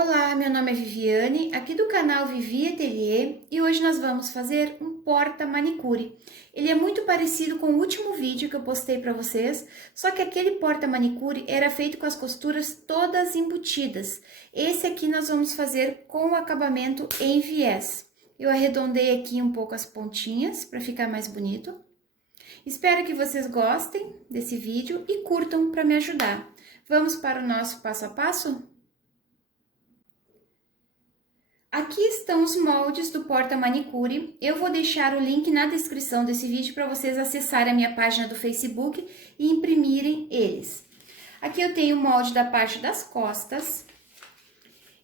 Olá, meu nome é Viviane, aqui do canal Vivi Atelier, e hoje nós vamos fazer um porta-manicure. Ele é muito parecido com o último vídeo que eu postei para vocês, só que aquele porta-manicure era feito com as costuras todas embutidas. Esse aqui nós vamos fazer com o acabamento em viés. Eu arredondei aqui um pouco as pontinhas para ficar mais bonito. Espero que vocês gostem desse vídeo e curtam para me ajudar. Vamos para o nosso passo a passo? Aqui estão os moldes do porta-manicure. Eu vou deixar o link na descrição desse vídeo para vocês acessarem a minha página do Facebook e imprimirem eles. Aqui eu tenho o molde da parte das costas.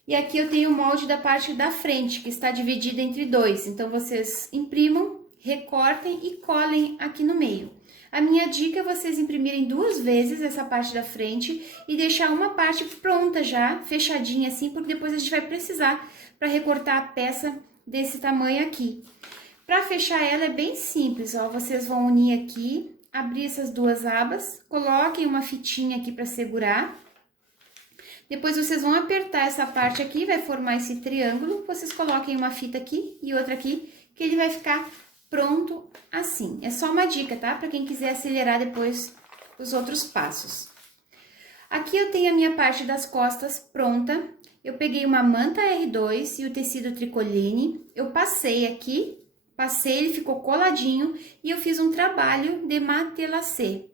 E aqui eu tenho o molde da parte da frente, que está dividida entre dois. Então, vocês imprimam, recortem e colhem aqui no meio. A minha dica é vocês imprimirem 2 vezes essa parte da frente e deixar uma parte pronta já, fechadinha assim, porque depois a gente vai precisar para recortar a peça desse tamanho aqui. Para fechar ela é bem simples, ó, vocês vão unir aqui, abrir essas 2 abas, coloquem uma fitinha aqui para segurar. Depois vocês vão apertar essa parte aqui, vai formar esse triângulo, vocês coloquem uma fita aqui e outra aqui, que ele vai ficar pronto assim. É só uma dica, tá? Para quem quiser acelerar depois os outros passos. Aqui eu tenho a minha parte das costas pronta. Eu peguei uma manta R2 e o tecido tricoline. Eu passei aqui, ele ficou coladinho e eu fiz um trabalho de matelassé.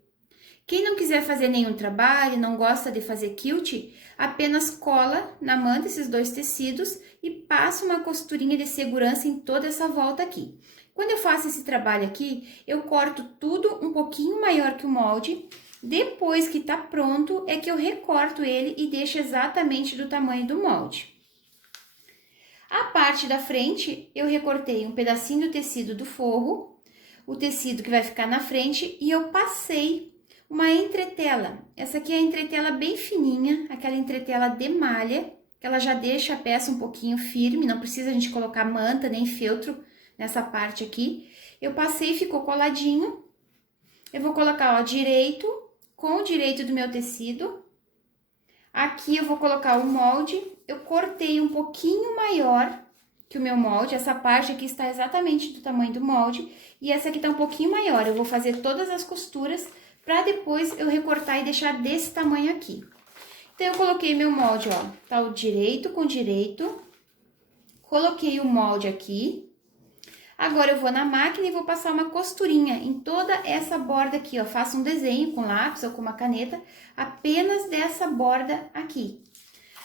Quem não quiser fazer nenhum trabalho, não gosta de fazer quilt, apenas cola na manta esses 2 tecidos e passa uma costurinha de segurança em toda essa volta aqui. Quando eu faço esse trabalho aqui, eu corto tudo um pouquinho maior que o molde. Depois que tá pronto, é que eu recorto ele e deixo exatamente do tamanho do molde. A parte da frente, eu recortei um pedacinho do tecido do forro, o tecido que vai ficar na frente, e eu passei uma entretela. Essa aqui é a entretela bem fininha, aquela entretela de malha, que ela já deixa a peça um pouquinho firme, não precisa a gente colocar manta nem feltro nessa parte aqui. Eu passei e ficou coladinho. Eu vou colocar, ó, direito com o direito do meu tecido. Aqui eu vou colocar o molde. Eu cortei um pouquinho maior que o meu molde. Essa parte aqui está exatamente do tamanho do molde. E essa aqui tá um pouquinho maior. Eu vou fazer todas as costuras para depois eu recortar e deixar desse tamanho aqui. Então, eu coloquei meu molde, ó, tá o direito com direito. Coloquei o molde aqui. Agora, eu vou na máquina e vou passar uma costurinha em toda essa borda aqui, ó. Faço um desenho com lápis ou com uma caneta, apenas dessa borda aqui.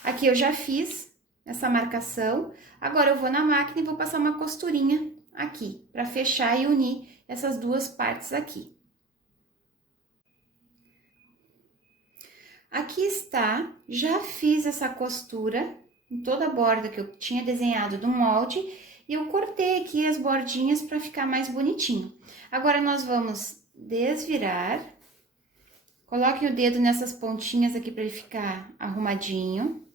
Aqui eu já fiz essa marcação. Agora, eu vou na máquina e vou passar uma costurinha aqui, para fechar e unir essas 2 partes aqui. Aqui está, já fiz essa costura em toda a borda que eu tinha desenhado do molde. E eu cortei aqui as bordinhas para ficar mais bonitinho. Agora, nós vamos desvirar. Coloquem o dedo nessas pontinhas aqui para ele ficar arrumadinho.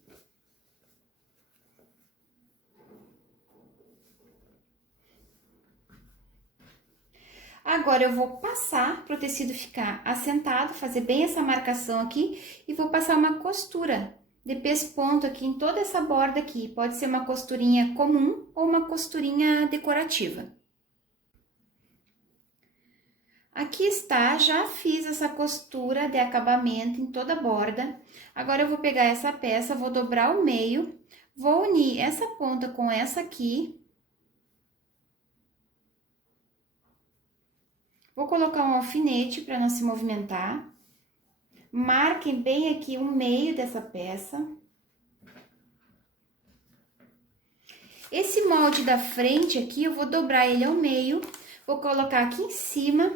Agora, eu vou passar para o tecido ficar assentado, fazer bem essa marcação aqui. E vou passar uma costura de pesponto aqui em toda essa borda aqui. Pode ser uma costurinha comum ou uma costurinha decorativa. Aqui está, já fiz essa costura de acabamento em toda a borda. Agora, eu vou pegar essa peça, vou dobrar o meio, vou unir essa ponta com essa aqui. Vou colocar um alfinete para não se movimentar. Marquem bem aqui o meio dessa peça. Esse molde da frente aqui, eu vou dobrar ele ao meio, vou colocar aqui em cima,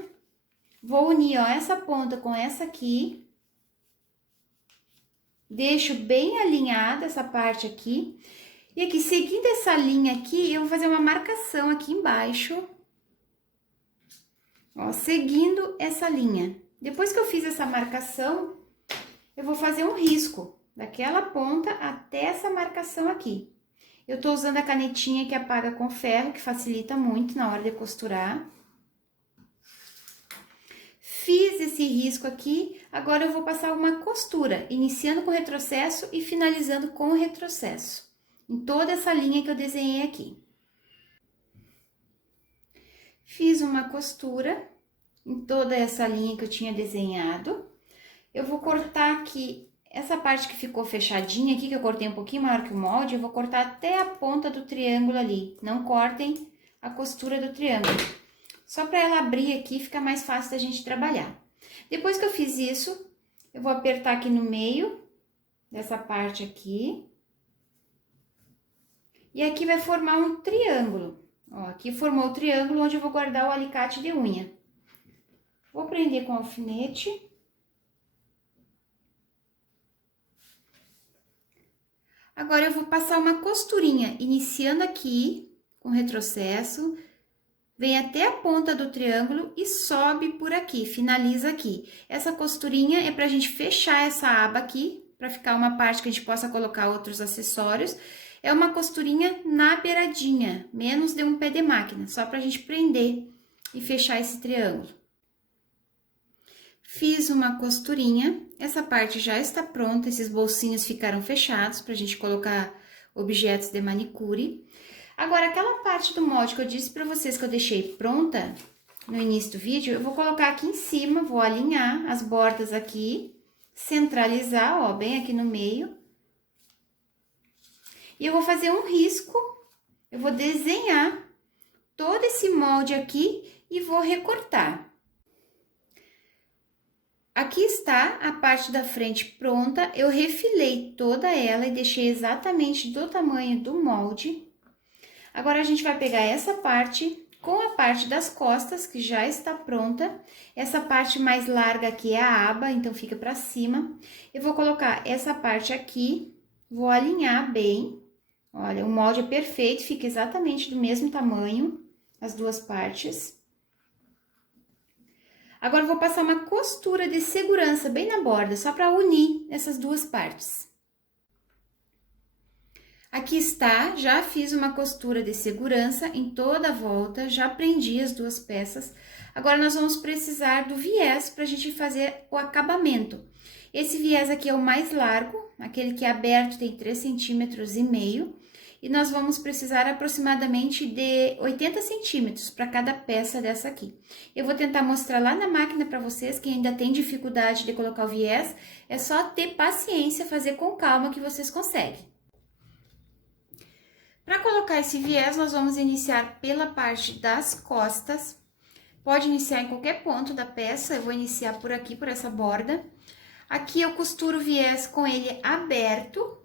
vou unir, ó, essa ponta com essa aqui. Deixo bem alinhada essa parte aqui. E aqui, seguindo essa linha aqui, eu vou fazer uma marcação aqui embaixo. Ó, seguindo essa linha. Depois que eu fiz essa marcação, eu vou fazer um risco daquela ponta até essa marcação aqui. Eu tô usando a canetinha que apaga com ferro, que facilita muito na hora de costurar. Fiz esse risco aqui, Agora eu vou passar uma costura, iniciando com retrocesso e finalizando com o retrocesso, em toda essa linha que eu desenhei aqui. Fiz uma costura em toda essa linha que eu tinha desenhado. Eu vou cortar aqui, essa parte que ficou fechadinha aqui, que eu cortei um pouquinho maior que o molde, eu vou cortar até a ponta do triângulo ali. Não cortem a costura do triângulo. Só para ela abrir aqui, fica mais fácil da gente trabalhar. Depois que eu fiz isso, eu vou apertar aqui no meio dessa parte aqui. E aqui vai formar um triângulo. Ó, aqui formou o triângulo onde eu vou guardar o alicate de unha. Vou prender com alfinete. Agora eu vou passar uma costurinha, iniciando aqui com retrocesso, vem até a ponta do triângulo e sobe por aqui, finaliza aqui. Essa costurinha é pra gente fechar essa aba aqui, pra ficar uma parte que a gente possa colocar outros acessórios. É uma costurinha na beiradinha, menos de um pé de máquina, só pra gente prender e fechar esse triângulo. Fiz uma costurinha, essa parte já está pronta, esses bolsinhos ficaram fechados pra gente colocar objetos de manicure. Agora, aquela parte do molde que eu disse pra vocês que eu deixei pronta no início do vídeo, eu vou colocar aqui em cima, vou alinhar as bordas aqui, centralizar, ó, bem aqui no meio. E eu vou fazer um risco, eu vou desenhar todo esse molde aqui e vou recortar. Aqui está a parte da frente pronta, eu refilei toda ela e deixei exatamente do tamanho do molde. Agora, a gente vai pegar essa parte com a parte das costas, que já está pronta. Essa parte mais larga aqui é a aba, então fica pra cima. Eu vou colocar essa parte aqui, vou alinhar bem. Olha, o molde é perfeito, fica exatamente do mesmo tamanho, as duas partes. Agora, eu vou passar uma costura de segurança bem na borda, só para unir essas duas partes. Aqui está, já fiz uma costura de segurança em toda a volta, já prendi as duas peças. Agora, nós vamos precisar do viés para a gente fazer o acabamento. Esse viés aqui é o mais largo, aquele que é aberto tem 3,5 centímetros. E nós vamos precisar aproximadamente de 80 centímetros para cada peça dessa aqui. Eu vou tentar mostrar lá na máquina para vocês, que ainda tem dificuldade de colocar o viés, é só ter paciência, fazer com calma que vocês conseguem. Para colocar esse viés, nós vamos iniciar pela parte das costas. Pode iniciar em qualquer ponto da peça, eu vou iniciar por aqui, por essa borda. Aqui eu costuro o viés com ele aberto.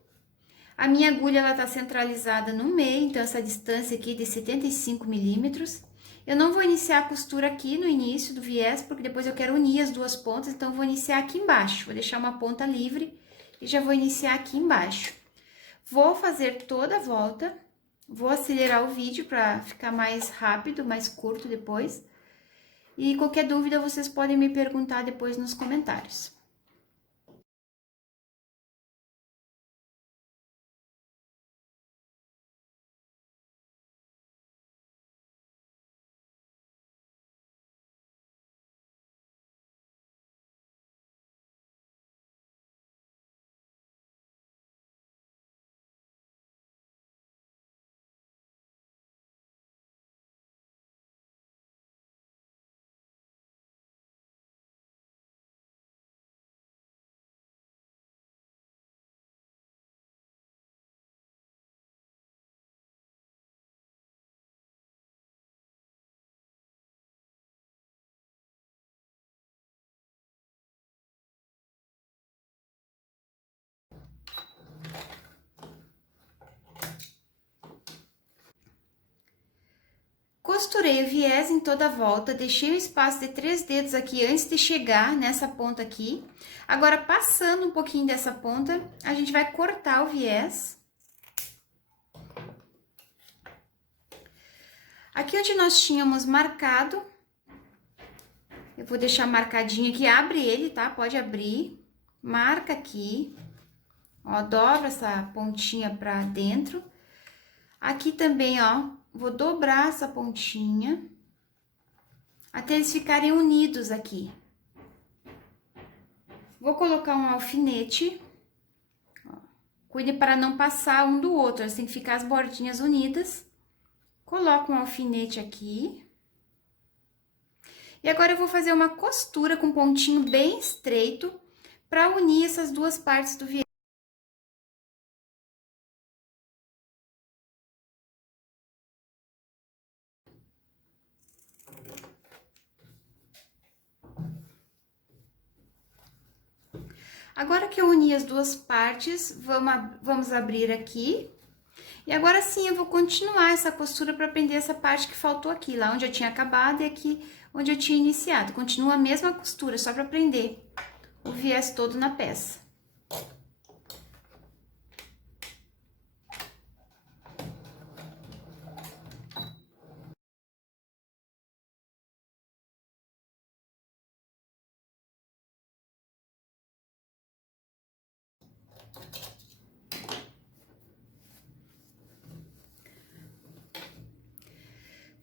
A minha agulha, ela tá centralizada no meio, então essa distância aqui de 75 milímetros. Eu não vou iniciar a costura aqui no início do viés, porque depois eu quero unir as duas pontas, então vou iniciar aqui embaixo. Vou deixar uma ponta livre e já vou iniciar aqui embaixo. Vou fazer toda a volta, vou acelerar o vídeo para ficar mais rápido, mais curto depois. E qualquer dúvida, vocês podem me perguntar depois nos comentários. Costurei o viés em toda a volta, deixei um espaço de 3 dedos aqui antes de chegar nessa ponta aqui. Agora, passando um pouquinho dessa ponta, a gente vai cortar o viés. Aqui onde nós tínhamos marcado, eu vou deixar marcadinho aqui, abre ele, tá? Pode abrir, marca aqui, ó, dobra essa pontinha pra dentro. Aqui também, ó, vou dobrar essa pontinha até eles ficarem unidos aqui. Vou colocar um alfinete. Ó. Cuide para não passar um do outro, elas têm que ficar as bordinhas unidas. Coloco um alfinete aqui. E agora eu vou fazer uma costura com pontinho bem estreito para unir essas duas partes do viés. Agora que eu uni as duas partes, vamos abrir aqui. E agora sim, eu vou continuar essa costura para prender essa parte que faltou aqui, lá onde eu tinha acabado e aqui onde eu tinha iniciado. Continua a mesma costura, só para prender o viés todo na peça.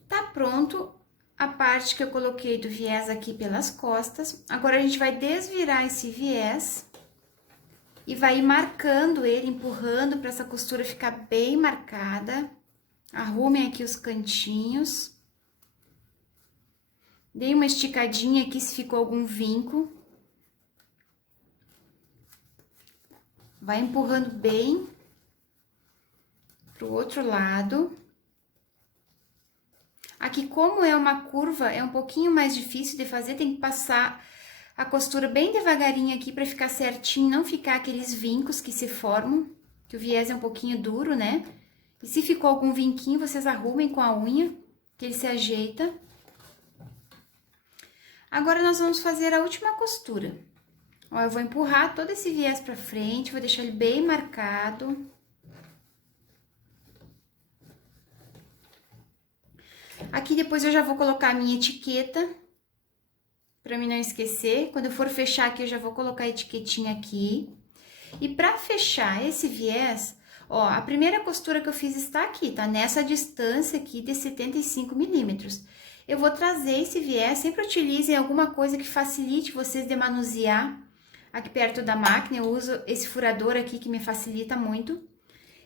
Tá pronto a parte que eu coloquei do viés aqui pelas costas. Agora, a gente vai desvirar esse viés e vai ir marcando ele, empurrando para essa costura ficar bem marcada. Arrumem aqui os cantinhos. Dei uma esticadinha aqui se ficou algum vinco. Vai empurrando bem pro outro lado. Aqui, como é uma curva, é um pouquinho mais difícil de fazer, tem que passar a costura bem devagarinho aqui para ficar certinho, não ficar aqueles vincos que se formam, que o viés é um pouquinho duro, né? E se ficou algum vinquinho, vocês arrumem com a unha, que ele se ajeita. Agora, nós vamos fazer a última costura. Ó, eu vou empurrar todo esse viés pra frente, vou deixar ele bem marcado. Aqui depois eu já vou colocar a minha etiqueta, pra mim não esquecer. Quando eu for fechar aqui, eu já vou colocar a etiquetinha aqui. E pra fechar esse viés, ó, a primeira costura que eu fiz está aqui, tá? Nessa distância aqui de 75 milímetros. Eu vou trazer esse viés, sempre utilizem alguma coisa que facilite vocês de manusear. Aqui perto da máquina, eu uso esse furador aqui que me facilita muito.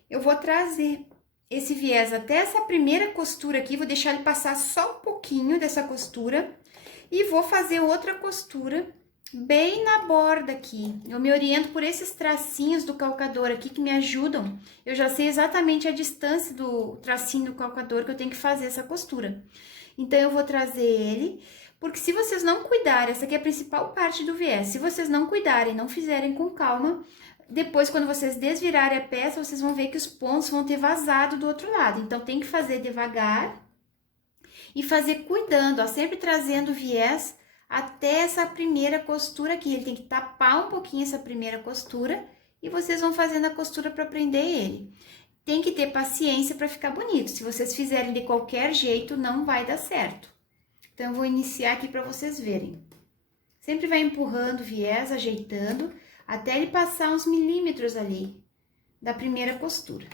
Eu vou trazer esse viés até essa primeira costura aqui, vou deixar ele passar só um pouquinho dessa costura e vou fazer outra costura bem na borda aqui. Eu me oriento por esses tracinhos do calcador aqui que me ajudam. Eu já sei exatamente a distância do tracinho do calcador que eu tenho que fazer essa costura. Então, eu vou trazer ele, porque se vocês não cuidarem, essa aqui é a principal parte do viés, se vocês não cuidarem, não fizerem com calma, depois, quando vocês desvirarem a peça, vocês vão ver que os pontos vão ter vazado do outro lado. Então, tem que fazer devagar e fazer cuidando, ó, sempre trazendo o viés até essa primeira costura aqui. Ele tem que tapar um pouquinho essa primeira costura e vocês vão fazendo a costura para prender ele. Tem que ter paciência para ficar bonito. Se vocês fizerem de qualquer jeito, não vai dar certo. Então, eu vou iniciar aqui para vocês verem. Sempre vai empurrando o viés, ajeitando, até ele passar uns milímetros ali da primeira costura.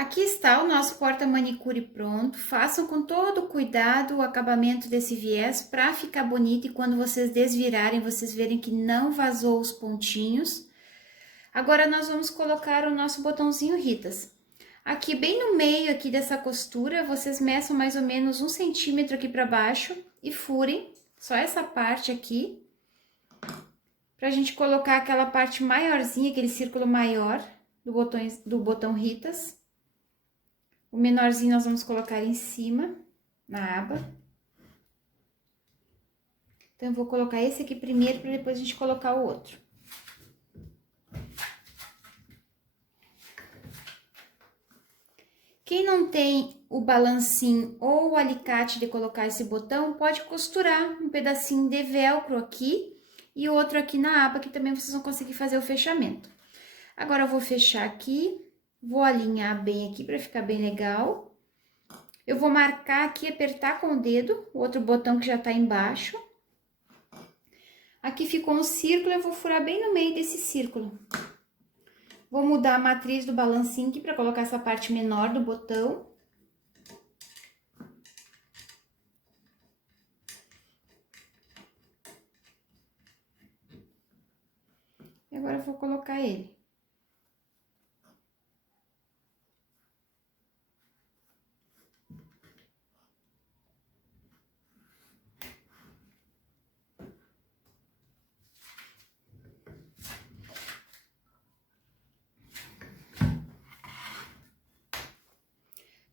Aqui está o nosso porta-manicure pronto. Façam com todo cuidado o acabamento desse viés para ficar bonito e quando vocês desvirarem, vocês verem que não vazou os pontinhos. Agora, nós vamos colocar o nosso botãozinho Ritas. Aqui, bem no meio aqui dessa costura, vocês meçam mais ou menos 1 centímetro aqui para baixo e furem só essa parte aqui, pra gente colocar aquela parte maiorzinha, aquele círculo maior do botão Ritas. O menorzinho nós vamos colocar em cima, na aba. Então, eu vou colocar esse aqui primeiro, para depois a gente colocar o outro. Quem não tem o balancinho ou o alicate de colocar esse botão, pode costurar um pedacinho de velcro aqui e outro aqui na aba, que também vocês vão conseguir fazer o fechamento. Agora, eu vou fechar aqui, vou alinhar bem aqui para ficar bem legal. Eu vou marcar aqui, apertar com o dedo, o outro botão que já tá embaixo. Aqui ficou um círculo, eu vou furar bem no meio desse círculo. Vou mudar a matriz do balancinho aqui para colocar essa parte menor do botão. E agora eu vou colocar ele.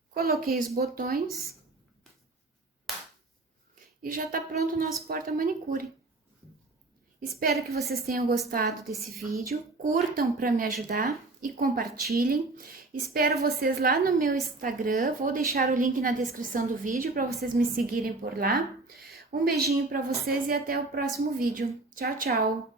Coloquei os botões e já tá pronto o nosso porta-manicure. Espero que vocês tenham gostado desse vídeo, curtam para me ajudar e compartilhem. Espero vocês lá no meu Instagram, vou deixar o link na descrição do vídeo para vocês me seguirem por lá. Um beijinho para vocês e até o próximo vídeo. Tchau, tchau!